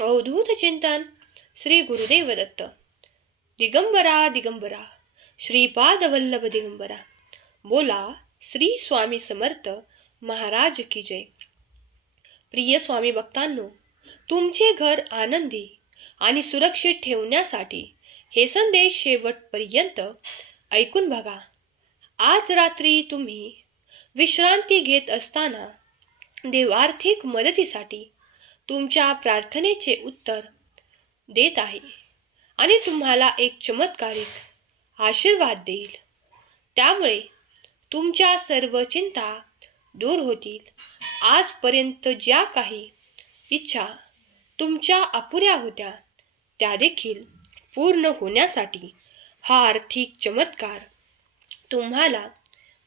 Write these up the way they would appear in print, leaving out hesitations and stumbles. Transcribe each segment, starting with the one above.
अवधूत चिंतन श्री गुरुदेव दत्त. दिगंबरा दिगंबरा श्रीपाद वल्लभ दिगंबरा. बोला श्री स्वामी समर्थ महाराज की जय. प्रिय स्वामी भक्तांनो, तुमचे घर आनंदी आणि सुरक्षित ठेवण्यासाठी हे संदेश शेवटपर्यंत ऐकून बघा. आज रात्री तुम्ही विश्रांती घेत असताना देव आर्थिक मदतीसाठी तुमच्या प्रार्थनेचे उत्तर देत आहे आणि तुम्हाला एक चमत्कारिक आशीर्वाद देईल. त्यामुळे तुमच्या सर्व चिंता दूर होतील. आजपर्यंत ज्या काही इच्छा तुमच्या अपुऱ्या होत्या त्या देखील पूर्ण होण्यासाठी हा आर्थिक चमत्कार तुम्हाला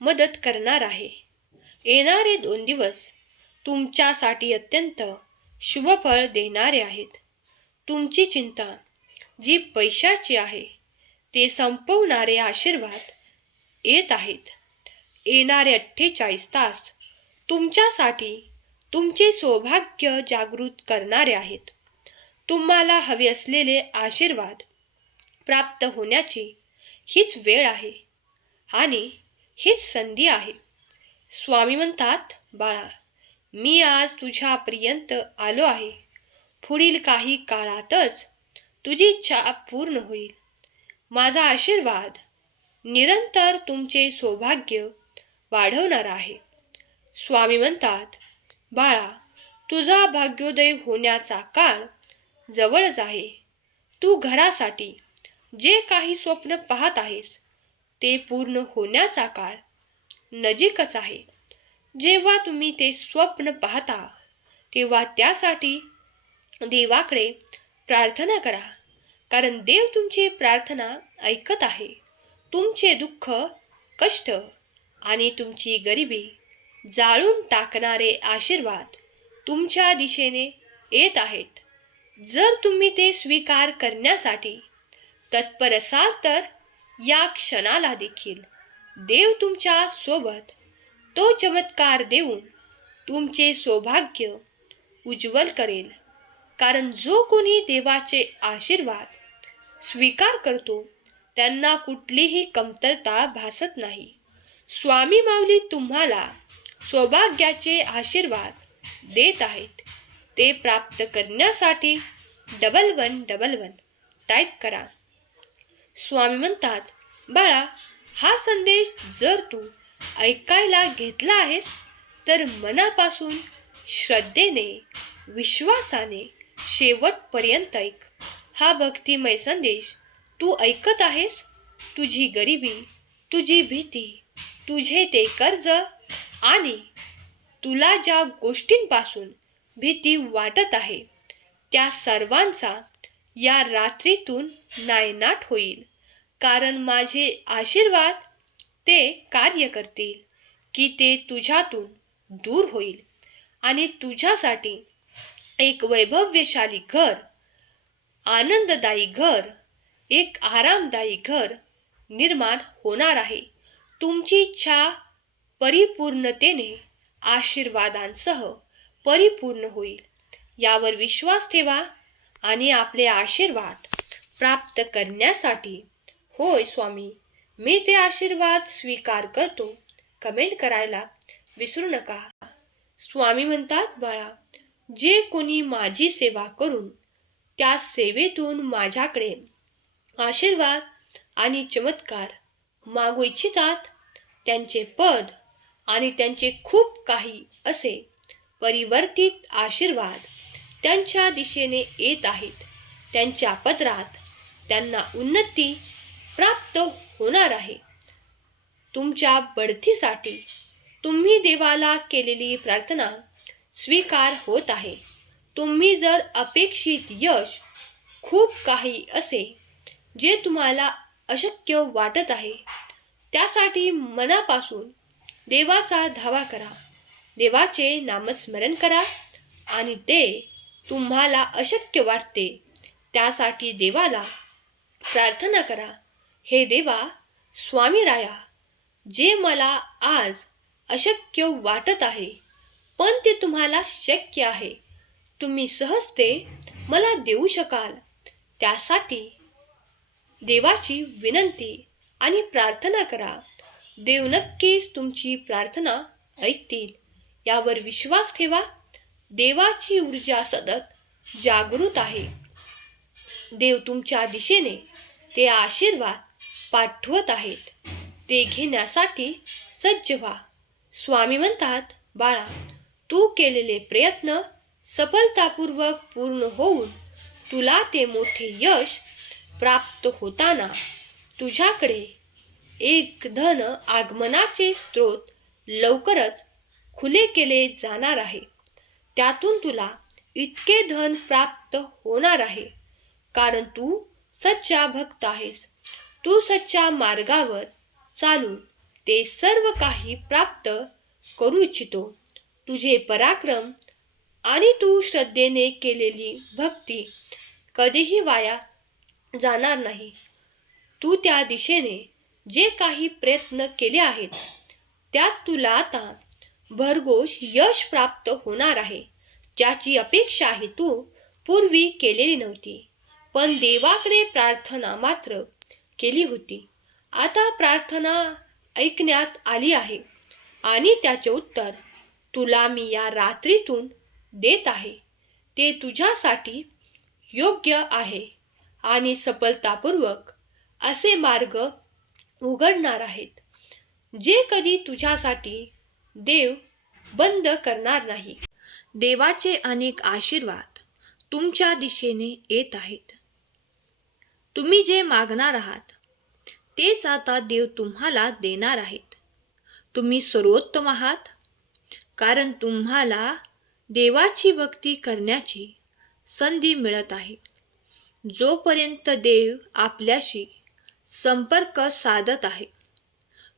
मदत करणार आहे. येणारे 2 दिवस तुमच्यासाठी अत्यंत शुभफळ देणारे आहेत. तुमची चिंता जी पैशाची आहे ते संपवणारे आशीर्वाद येत आहेत. येणारे 48 तास तुमच्यासाठी तुमचे सौभाग्य जागृत करणारे आहेत. तुम्हाला हवे असलेले आशीर्वाद प्राप्त होण्याची हीच वेळ आहे आणि हीच संधी आहे. स्वामी म्हणतात, बाळा, मी आज तुझ्यापर्यंत आलो आहे. पुढील काही काळातच तुझी इच्छा पूर्ण होईल. माझा आशीर्वाद निरंतर तुमचे सौभाग्य वाढवणार आहे. स्वामी म्हणतात, बाळा, तुझा भाग्योदय होण्याचा काळ जवळच आहे. तू घरासाठी जे काही स्वप्न पाहत आहेस ते पूर्ण होण्याचा काळ नजीकच आहे. जेव्हा तुम्ही ते स्वप्न पाहता तेव्हा त्यासाठी देवाकडे प्रार्थना करा, कारण देव तुमची प्रार्थना ऐकत आहे. तुमचे दुःख, कष्ट आणि तुमची गरिबी जाळून टाकणारे आशीर्वाद तुमच्या दिशेने येत आहेत. जर तुम्ही ते स्वीकार करण्यासाठी तत्पर असाल तर या क्षणाला देखील देव तुमच्या सोबत तो चमत्कार देऊन तुमचे सौभाग्य उज्ज्वल करेल. कारण जो कोणी देवाचे आशीर्वाद स्वीकार करतो त्यांना कुठलीही कमतरता भासत नाही. स्वामी माऊली तुम्हाला सौभाग्याचे आशीर्वाद देत आहेत. ते प्राप्त करण्यासाठी 1111 टाईप करा. स्वामी म्हणतात, बाळा, हा संदेश जर तू ऐकायला घेतला आहेस तर मनापासून श्रद्धेने, विश्वासाने शेवटपर्यंत ऐक. हा भक्तिमय संदेश तू ऐकत आहेस. तुझी गरिबी, तुझी भीती, तुझे ते कर्ज आणि तुला ज्या गोष्टींपासून भीती वाटत आहे त्या सर्वांचा या रात्रीतून नायनाट होईल. कारण माझे आशीर्वाद ते कार्य करतील की ते तुझ्यातून दूर होईल आणि तुझ्यासाठी एक वैभवशाली घर, आनंददायी घर, एक आरामदायी घर निर्माण होणार आहे. तुमची इच्छा परिपूर्णतेने आशीर्वादांसह परिपूर्ण होईल. यावर विश्वास ठेवा आणि आपले आशीर्वाद प्राप्त करण्यासाठी होय स्वामी, मी ते आशीर्वाद स्वीकार करतो कमेंट करायला विसरू नका. स्वामी म्हणतात, बाळा, जे कोणी माझी सेवा करून त्या सेवेतून माझ्याकडे आशीर्वाद आणि चमत्कार मागू इच्छितात त्यांचे पद आणि त्यांचे खूप काही असे परिवर्तित आशीर्वाद त्यांच्या दिशेने येत आहेत. त्यांच्या पदरात त्यांना उन्नती प्राप्त होणार आहे. तुमच्या बढतीसाठी तुम्ही देवाला केलेली प्रार्थना स्वीकार होत आहे. तुम्ही जर अपेक्षित यश खूप काही असे जे तुम्हाला अशक्य वाटत आहे त्यासाठी मनापासून देवाचा धावा करा. देवाचे नामस्मरण करा आणि ते तुम्हाला अशक्य वाटते त्यासाठी देवाला प्रार्थना करा. हे देवा, स्वामी राया, जे मला आज अशक्य वाटत आहे पण ते तुम्हाला शक्य आहे. तुम्ही सहज ते मला देऊ शकाल त्यासाठी देवाची विनंती आणि प्रार्थना करा. देव नक्कीच तुमची प्रार्थना ऐकतील यावर विश्वास ठेवा. देवाची ऊर्जा सतत जागृत आहे. देव तुमच्या दिशेने ते आशीर्वाद पाठवत आहेत. ते घेण्यासाठी सज्ज व्हा. स्वामी म्हणतात, बाळा, तू केलेले प्रयत्न सफलतापूर्वक पूर्ण होऊन तुला ते मोठे यश प्राप्त होताना तुझ्याकडे एक धन आगमनाचे स्रोत लवकरच खुले केले जाणार आहे. त्यातून तुला इतके धन प्राप्त होणार आहे कारण तू सच्चा भक्त आहेस. तू सच्च्या मार्गावर चालून ते सर्व काही प्राप्त करू इच्छितो. तुझे पराक्रम आणि तू श्रद्धेने केलेली भक्ती कधीही वाया जाणार नाही. तू त्या दिशेने जे काही प्रयत्न केले आहेत त्यात तुला आता भरघोस यश प्राप्त होणार आहे, ज्याची अपेक्षाही तू पूर्वी केलेली नव्हती, पण देवाकडे प्रार्थना मात्र केली होती. आता प्रार्थना ऐकण्यात आली आहे आणि त्याचे उत्तर तुला मी या रात्रीतून देत आहे. ते तुझ्यासाठी योग्य आहे आणि सफलतापूर्वक असे मार्ग उघडणार आहेत जे कधी तुझ्यासाठी देव बंद करणार नाही. देवाचे अनेक आशीर्वाद तुमच्या दिशेने येत आहेत. तुम्ही जे मागणार आहात तेच आता देव तुम्हाला देणार आहेत. तुम्ही सर्वोत्तम आहात कारण तुम्हाला देवाची भक्ती करण्याची संधी मिळत आहे. जोपर्यंत देव आपल्याशी संपर्क साधत आहे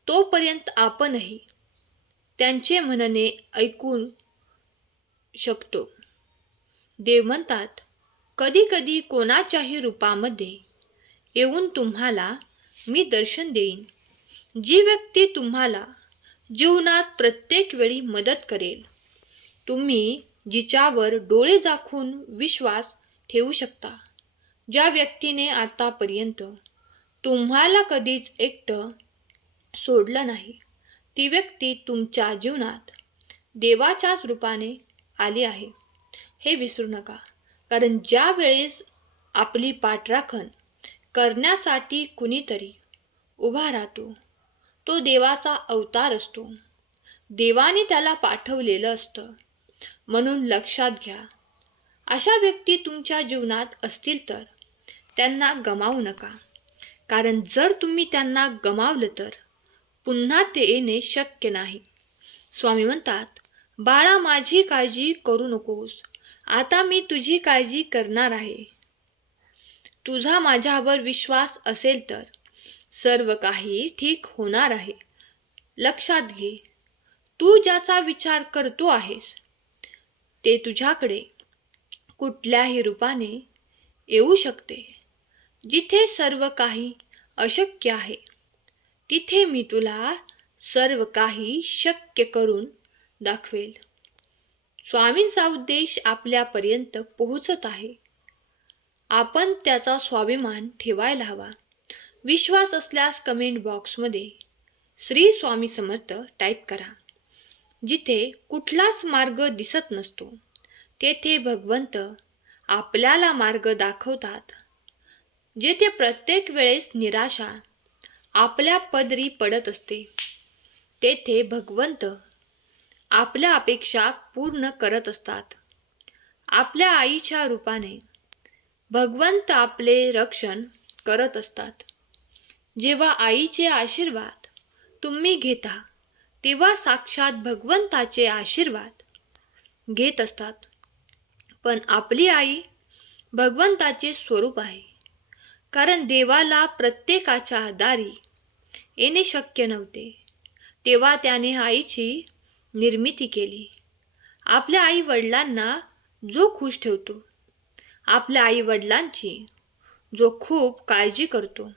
तोपर्यंत आपणही त्यांचे म्हणणे ऐकू शकतो. देव म्हणतात, कधी कधी कोणाच्याही रूपामध्ये येऊन तुम्हाला मी दर्शन देईन. जी व्यक्ती तुम्हाला जीवनात प्रत्येक वेळी मदत करेल, तुम्ही जिच्यावर डोळे झाकून विश्वास ठेवू शकता, ज्या व्यक्तीने आतापर्यंत तुम्हाला कधीच एकटं सोडलं नाही, ती व्यक्ती तुमच्या जीवनात देवाच्याच रूपाने आली आहे हे विसरू नका. कारण ज्या वेळेस आपली पाठराखण करण्यासाठी कुणीतरी उभा राहतो तो देवाचा अवतार असतो. देवाने त्याला पाठवलेलं असतं. म्हणून लक्षात घ्या, अशा व्यक्ती तुमच्या जीवनात असतील तर त्यांना गमावू नका. कारण जर तुम्ही त्यांना गमावलं तर पुन्हा ते येणे शक्य नाही. स्वामी म्हणतात, बाळा, माझी काळजी करू नकोस. आता मी तुझी काळजी करणार आहे. तुझा माझ्यावर विश्वास असेल तर सर्व काही ठीक होणार आहे. लक्षात घे, तू ज्याचा विचार करतो आहेस ते तुझ्याकडे कुठल्याही रूपाने येऊ शकते. जिथे सर्व काही अशक्य आहे तिथे मी तुला सर्व काही शक्य करून दाखवेल. स्वामींचा उद्देश आपल्यापर्यंत पोहोचत आहे. आपण त्याचा स्वाभिमान ठेवायला हवा. विश्वास असल्यास कमेंट बॉक्समध्ये श्री स्वामी समर्थ टाईप करा. जिथे कुठलाच मार्ग दिसत नसतो तेथे भगवंत आपल्याला मार्ग दाखवतात. जेथे प्रत्येक वेळेस निराशा आपल्या पदरी पडत असते तेथे भगवंत आपल्या अपेक्षा पूर्ण करत असतात. आपल्या आईच्या रूपाने भगवंत आपले रक्षण करत असतात. जेव्हा आईचे आशीर्वाद तुम्ही घेता तेव्हा साक्षात भगवंताचे आशीर्वाद घेत असतात. पण आपली आई भगवंताचे स्वरूप आहे. कारण देवाला प्रत्येकाच्या दारी येणे शक्य नव्हते, तेव्हा त्याने आईची निर्मिती केली. आपल्या आई वडिलांना जो खुश ठेवतो, आपल्या आई वडिलांची जो खूप काळजी करतो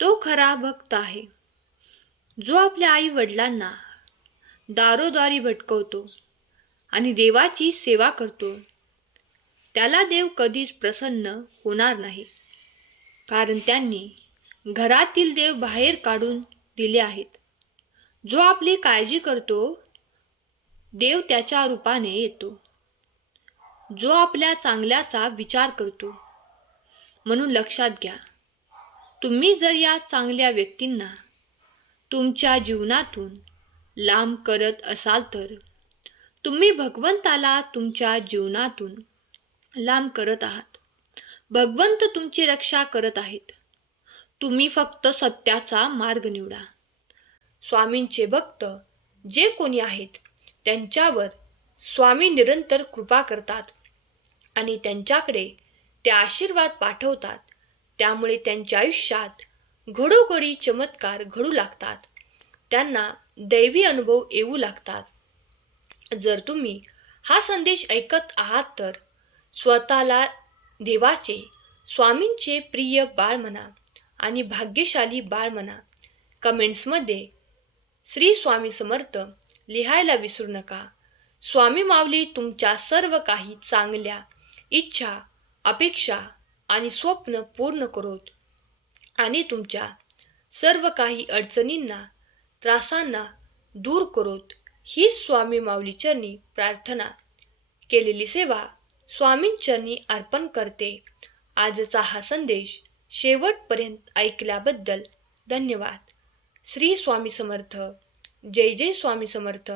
तो खरा भक्त आहे. जो आपल्या आई वडिलांना दारोदारी भटकवतो आणि देवाची सेवा करतो त्याला देव कधीच प्रसन्न होणार नाही, कारण त्यांनी घरातील देव बाहेर काढून दिले आहेत. जो आपली काळजी करतो देव त्याच्या रूपाने येतो. जो आपल्या चांगल्याचा विचार करतो. म्हणून लक्षात घ्या, तुम्ही जर या चांगल्या व्यक्तींना तुमच्या जीवनातून लांब करत असाल तर तुम्ही भगवंताला तुमच्या जीवनातून लांब करत आहात. भगवंत तुमची रक्षा करत आहेत. तुम्ही फक्त सत्याचा मार्ग निवडा. स्वामींचे भक्त जे कोणी आहेत त्यांच्यावर स्वामी निरंतर कृपा करतात आणि त्यांच्याकडे ते आशीर्वाद पाठवतात. त्यामुळे त्यांच्या आयुष्यात घडोघडी चमत्कार घडू लागतात. त्यांना दैवी अनुभव येऊ लागतात. जर तुम्ही हा संदेश ऐकत आहात तर स्वतःला देवाचे, स्वामींचे प्रिय बाळ म्हणा आणि भाग्यशाली बाळ म्हणा. कमेंट्समध्ये श्री स्वामी समर्थ लिहायला विसरू नका. स्वामी माऊली तुमच्या सर्व काही चांगल्या इच्छा, अपेक्षा आणि स्वप्न पूर्ण करोत आणि तुमच्या सर्व काही अडचणींना, त्रासांना दूर करोत. ही स्वामी माऊली चरणी प्रार्थना. केलेली सेवा स्वामींचरणी अर्पण करते. आजचा हा संदेश शेवटपर्यंत ऐकल्याबद्दल धन्यवाद. श्री स्वामी समर्थ. जय जय स्वामी समर्थ.